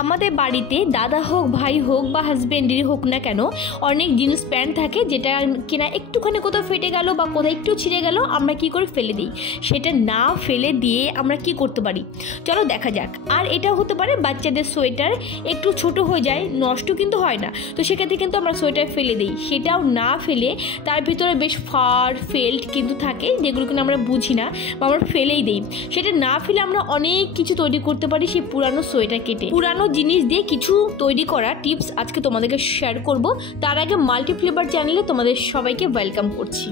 আমাদের বাড়িতে দাদা হোক, ভাই হোক বা হাজব্যান্ডেরই হোক না কেন, অনেক জিন্স প্যান্ট থাকে যেটা কিনা একটুখানি কোথাও ফেটে গেল বা কোথাও একটু ছিঁড়ে গেল, আমরা কি করে ফেলে দিই। সেটা না ফেলে দিয়ে আমরা কি করতে পারি চলো দেখা যাক। আর এটা হতে পারে বাচ্চাদের সোয়েটার একটু ছোট হয়ে যায়, নষ্ট কিন্তু হয় না, তো সেক্ষেত্রে কিন্তু আমরা সোয়েটার ফেলে দিই। সেটাও না ফেলে তার ভিতরে বেশ ফার ফেল্ট কিন্তু থাকে, যেগুলো কিন্তু আমরা বুঝি না বা আমরা ফেলেই দিই। সেটা না ফেলে আমরা অনেক কিছু তৈরি করতে পারি সেই পুরানো সোয়েটার কেটে। পুরানো জিনিস দিয়ে কিছু তৈরি করা টিপস আজকে তোমাদেরকে শেয়ার করব। তার আগে মাল্টি ফ্লেভার চ্যানেলে তোমাদের সবাইকে ওয়েলকাম করছি।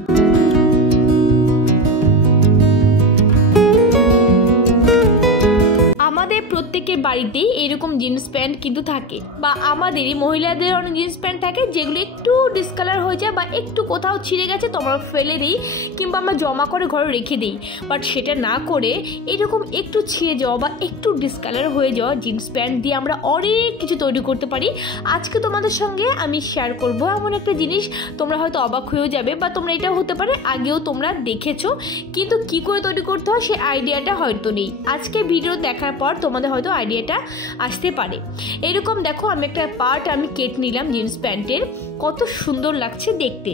আমাদের প্রত্যেকের বাড়িতেই এরকম জিন্স প্যান্ট কিন্তু থাকে, বা আমাদেরই মহিলাদের অনেক জিন্স প্যান্ট থাকে যেগুলো একটু ডিসকালার হয়ে যায় বা একটু কোথাও ছিঁড়ে গেছে তো আমরা ফেলে দিই, কিংবা আমরা জমা করে ঘরে রেখে দিই। বাট সেটা না করে এরকম একটু ছিঁড়ে যাওয়া বা একটু ডিসকালার হয়ে যাওয়া জিন্স প্যান্ট দিয়ে আমরা অনেক কিছু তৈরি করতে পারি। আজকে তোমাদের সঙ্গে আমি শেয়ার করব এমন একটা জিনিস, তোমরা হয়তো অবাক হয়েও যাবে, বা তোমরা এটা হতে পারে আগেও তোমরা দেখেছো, কিন্তু কি করে তৈরি করতে হয় সেই আইডিয়াটা হয়তো নেই। আজকে ভিডিও দেখার পর তোমাদের হয়তো আইডিয়াটা আসতে পারে। এরকম দেখো, আমি একটা পার্ট আমি কেটে নিলাম জিন্স প্যান্টের, কত সুন্দর লাগছে দেখতে।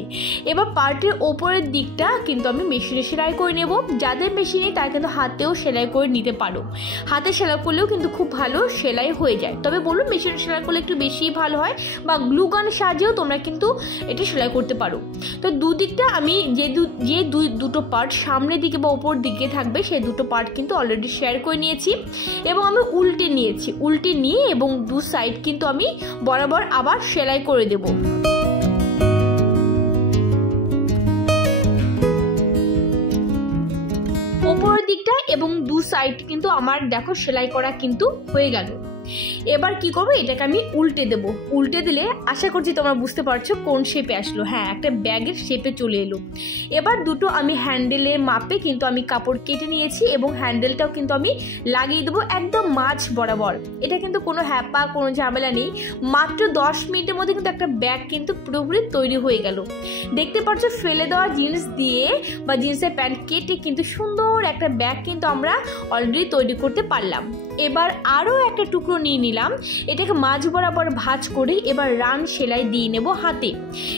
এবার পার্টের ওপরের দিকটা কিন্তু আমি মেশিনে সেলাই করে নেব। যাদের মেশিনে তারা কিন্তু হাতেও সেলাই করে নিতে পারো, হাতে সেলাই করলেও কিন্তু খুব ভালো সেলাই হয়ে যায়। তবে বলুন মেশিনে সেলাই করলে একটু বেশি ভালো হয়, বা গ্লু গান সাহায্যেও তোমরা কিন্তু এটা সেলাই করতে পারো। তো দুদিকটা আমি যে দুটো পার্ট সামনের দিকে বা ওপর দিকে থাকবে সেই দুটো পার্ট কিন্তু অলরেডি শেয়ার করে নিয়েছি, এবং আমি উল্টে নিয়েছি। উল্টে নিয়ে এবং দু সাইড কিন্তু আমি বরাবর আবার সেলাই করে দেব। ওপরের দিকটা এবং দু সাইড কিন্তু আমার দেখো সেলাই করা কিন্তু হয়ে গেল। এবার কি করবো, এটাকে আমি উল্টে দেব। উল্টে দিলে আশা করছি তোমরা বুঝতে পারছো কোন শেপে আসলো। হ্যাঁ, একটা ব্যাগের শেপে চলে এলো। এবার দুটো আমি হ্যান্ডেলের মাপে কিন্তু আমি কাপড় কেটে নিয়েছি, এবং হ্যান্ডেলটাও কিন্তু আমি লাগিয়ে দেবো একদম মাঝ বরাবর। এটা কিন্তু কোনো হ্যাপা কোনো ঝামেলা নেই, মাত্র 10 মিনিটের মধ্যে কিন্তু একটা ব্যাগ কিন্তু পুরোপুরি তৈরি হয়ে গেল। দেখতে পাচ্ছ ফেলে দেওয়া জিন্স দিয়ে বা জিন্সের প্যান্ট কেটে কিন্তু সুন্দর একটা ব্যাগ কিন্তু আমরা অলরেডি তৈরি করতে পারলাম। এবার আরও একটা টুকরো নিয়ে নিলাম, এটাকে মাঝ বরাবর ভাঁজ করে এবার রান সেলাই দিয়ে নেব হাতে।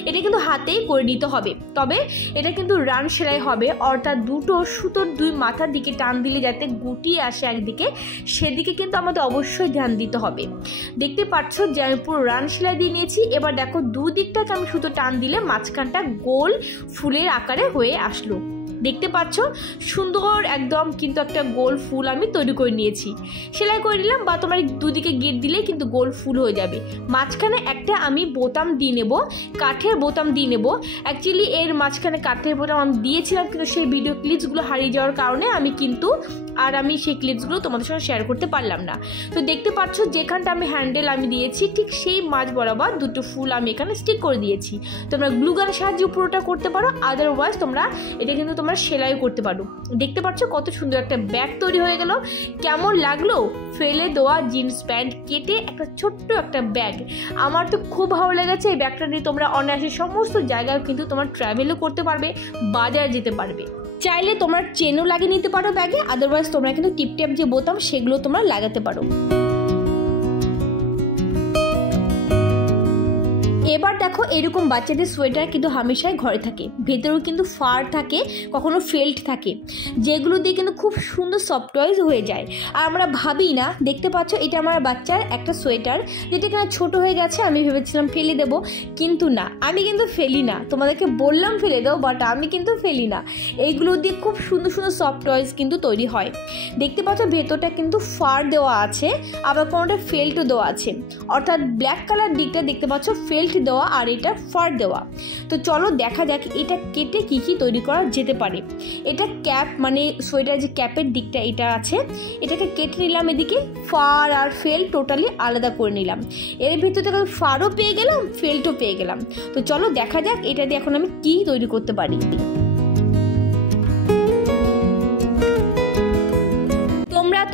এটা কিন্তু হাতেই করে নিতে হবে, তবে এটা কিন্তু রান সেলাই হবে, অর্থাৎ দুটো সুতোর দুই মাথার দিকে টান দিলে যাতে গুটিয়ে আসে একদিকে, সেদিকে কিন্তু আমাদের অবশ্যই ধ্যান দিতে হবে। দেখতে পাচ্ছ যে আমি পুরো রান সেলাই দিয়ে নিয়েছি। এবার দেখো দুদিকটাকে আমি সুতো টান দিলে মাঝখানটা গোল ফুলের আকারে হয়ে আসলো। দেখতে পাচ্ছ সুন্দর একদম কিন্তু একটা গোল ফুল আমি তৈরি করে নিয়েছি, সেলাই করে নিলাম, বা তোমার দুদিকে গেট দিলে কিন্তু গোল ফুল হয়ে যাবে। মাঝখানে একটা আমি বোতাম দিয়ে নেব, কাঠের বোতাম দিয়ে নেব। অ্যাকচুয়ালি এর মাঝখানে কাঠের বোতাম আমি দিয়েছিলাম, কিন্তু সেই ভিডিও ক্লিপসগুলো হারিয়ে যাওয়ার কারণে আমি সেই ক্লিপসগুলো তোমাদের সঙ্গে শেয়ার করতে পারলাম না। তো দেখতে পাচ্ছ যেখানটা আমি হ্যান্ডেল আমি দিয়েছি ঠিক সেই মাঝ বরাবর দুটো ফুল আমি এখানে স্টিক করে দিয়েছি। তোমরা গ্লু গানের সাহায্যে পুরোটা করতে পারো, আদারওয়াইজ তোমরা এটা কিন্তু তোমরা সেলাই করতে পারো। দেখতে পাচ্ছ কত সুন্দর একটা ব্যাগ তৈরি হয়ে গেল। কেমন লাগলো ফেলে দেওয়া জিন্স প্যান্ট কেটে একটা ছোট্ট একটা ব্যাগ? আমার তো খুব ভালো লেগেছে। এই ব্যাগটা নিয়ে তোমরা অনায়াসে সমস্ত জায়গায় কিন্তু তোমার ট্রাভেলও করতে পারবে, বাজার যেতে পারবে। চাইলে তোমরা চেনও লাগিয়ে নিতে পারো ব্যাগে, আদারওয়াইজ তোমরা কিন্তু টিপটেপ যে বোতাম সেগুলো তোমরা লাগাতে পারো। এবার দেখো এরকম বাচ্চাদের সোয়েটার কিন্তু হামেশাই ঘরে থাকে, ভেতরেও কিন্তু ফার থাকে, কখনো ফেল্ট থাকে, যেগুলো দিয়ে কিন্তু খুব সুন্দর সফট টয়েস হয়ে যায়। আর আমরা ভাবি না, দেখতে পাচ্ছ এটা আমার বাচ্চার একটা সোয়েটার যেটা কিনা ছোট হয়ে গেছে, আমি ভেবেছিলাম ফেলে দেবো, কিন্তু না, আমি কিন্তু ফেলি না। তোমাদেরকে বললাম ফেলে দেবো, বাট আমি কিন্তু ফেলি না। এইগুলো দিয়ে খুব সুন্দর সুন্দর সফট টয়েস কিন্তু তৈরি হয়। দেখতে পাচ্ছ ভেতরটা কিন্তু ফার দেওয়া আছে, আবার কোনোটা ফেল্টও দেওয়া আছে, অর্থাৎ ব্ল্যাক কালার দিকটা দেখতে পাচ্ছ ফেল্ট দেওয়া আর এটা ফার দেওয়া। তো চলো দেখা যাক এটা কেটে কি কি তৈরি করা যেতে পারে। এটা ক্যাপ, মানে সোয়েটার যে ক্যাপের দিকটা এটা আছে, এটাকে কেটে নিলাম, এদিকে ফার আর ফেল টোটালি আলাদা করে নিলাম। এর ভিতর থেকে ফারও পেয়ে গেলাম, ফেল্টও পেয়ে গেলাম। তো চলো দেখা যাক এটা দিয়ে এখন আমি কি তৈরি করতে পারি।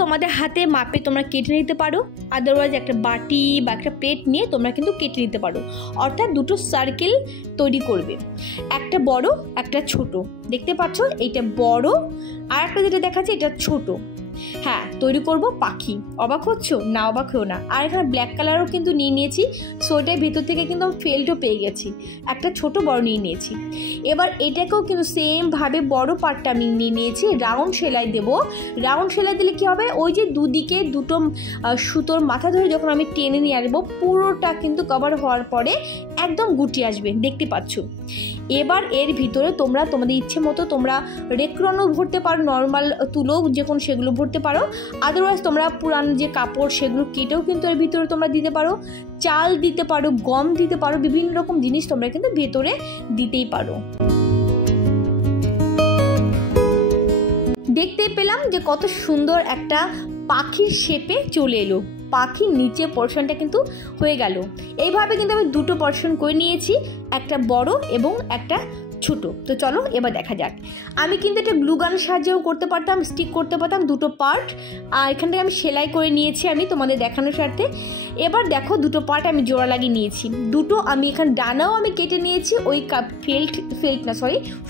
তোমাদের হাতে মাপে তোমরা কেটে নিতে পারো, আদারওয়াইজ একটা বাটি বা একটা প্লেট নিয়ে তোমরা কিন্তু কেটে নিতে পারো, অর্থাৎ দুটো সার্কেল তৈরি করবে, একটা বড় একটা ছোট। দেখতে পাচ্ছ এইটা বড়, আর একটা যেটা দেখাচ্ছে এটা ছোট। হ্যাঁ তৈরি করব পাখি। অবাক হচ্ছ? না অবাক হও না। আর এখানে ব্ল্যাক কালারও কিন্তু নিয়ে নিয়েছি, সোয়েটার ভিতর থেকে কিন্তু আমি ফেল্টও পেয়ে গেছি, একটা ছোট বড় নিয়ে নিয়েছি। এবার এটাকেও কিন্তু সেমভাবে বড় পার্টটা আমি নিয়ে নিয়েছি, রাউন্ড সেলাই দেব। রাউন্ড সেলাই দিলে কী হবে, ওই যে দুদিকে দুটো সুতোর মাথা ধরে যখন আমি টেনে নিয়ে আসবো পুরোটা কিন্তু কভার হওয়ার পরে একদম গুটিয়ে আসবে, দেখতে পাচ্ছ। এবার এর ভিতরে তোমরা তোমাদের ইচ্ছে মতো তোমরা রেক্রনও ভরতে পারো, নর্মাল তুলো যে কোনো সেগুলো ভরতে পারো, আদারওয়াইজ তোমরা পুরান যে কাপড় সেগুলো কেটেও কিন্তু এর ভিতরে তোমরা দিতে পারো, চাল দিতে পারো, গম দিতে পারো, বিভিন্ন রকম জিনিস তোমরা কিন্তু ভেতরে দিতেই পারো। দেখতেই পেলাম যে কত সুন্দর একটা পাখির শেপে চলে এলো, পাখির নিচে পোর্শনটা কিন্তু হয়ে গেল। এইভাবে কিন্তু আমি দুটো পোর্শন করে নিয়েছি, একটা বড় এবং একটা ছোট। তো চলো এবার দেখা যাক। আমি কিন্তু এটা গ্লু গানের সাহায্যেও করতে পারতাম, স্টিক করতে পারতাম দুটো পার্ট, আর এখান থেকে আমি সেলাই করে নিয়েছি আমি তোমাদের দেখানোর স্বার্থে। এবার দেখো দুটো পার্ট আমি জোড়া লাগিয়ে নিয়েছি, দুটো আমি এখানে ডানাও আমি কেটে নিয়েছি, ওই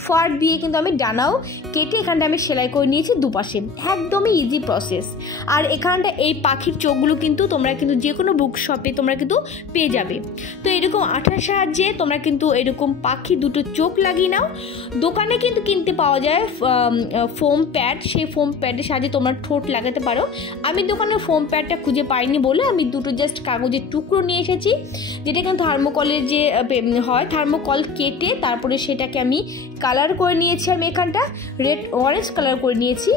ফার দিয়ে কিন্তু আমি ডানাও কেটে এখানটা আমি সেলাই করে নিয়েছি দুপাশে, একদমই ইজি প্রসেস। আর এখানটা এই পাখির চোখগুলো কিন্তু তোমরা কিন্তু যে কোনো বুক শপে তোমরা কিন্তু পেয়ে যাবে। তো এরকম আঠার সাহায্যে তোমরা কিন্তু এরকম পাখি দুটো চোখ লাগিয়ে নাও। দোকানে কিন্তু কিনতে পাওয়া যায় ফোম প্যাড, সেই ফোম প্যাডের সাহায্যে তোমরা ঠোঁট লাগাতে পারো। আমি দোকানে ফোম প্যাডটা খুঁজে পাইনি বলে আমি দুটো জাস্ট কাগজের টুকরো নিয়ে এসেছি, যেটা কিন্তু থার্মোকলের যে হয়, থার্মোকল কেটে তারপরে সেটাকে আমি কালার করে নিয়েছি, আমি এখানটা রেড অরেঞ্জ কালার করে নিয়েছি,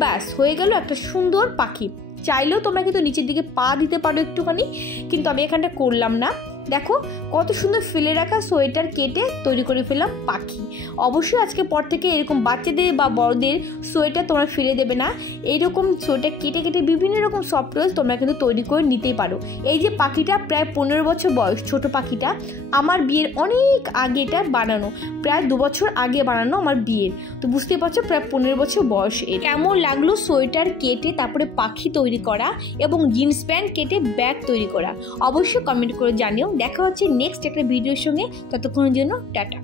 ব্যাস হয়ে গেল একটা সুন্দর পাখি। চাইলেও তোমরা কিন্তু নিচের দিকে পা দিতে পারো একটুখানি, কিন্তু আমি এখানটা করলাম না। দেখো কত সুন্দর ফেলে রাখা সোয়েটার কেটে তৈরি করে ফেললাম পাখি। অবশ্যই আজকে পর থেকে এরকম বাচ্চাদের বা বড়দের সোয়েটার তোমরা ফেলে দেবে না, এইরকম সোয়েটার কেটে কেটে বিভিন্ন রকম সফটওয়্যার তোমরা কিন্তু তৈরি করে নিতেই পারো। এই যে পাখিটা প্রায় 15 বছর বয়স, ছোট পাখিটা আমার বিয়ের অনেক আগে এটা বানানো, প্রায় 2 বছর আগে বানানো আমার বিয়ের। তো বুঝতে পারছো প্রায় 15 বছর বয়স। কেমন লাগলো সোয়েটার কেটে তারপরে পাখি তৈরি করা এবং জিন্স প্যান্ট কেটে ব্যাগ তৈরি করা? অবশ্যই কমেন্ট করে জানিও। দেখা হচ্ছে নেক্সট একটা ভিডিওর সঙ্গে, ততক্ষণের জন্য টাটা।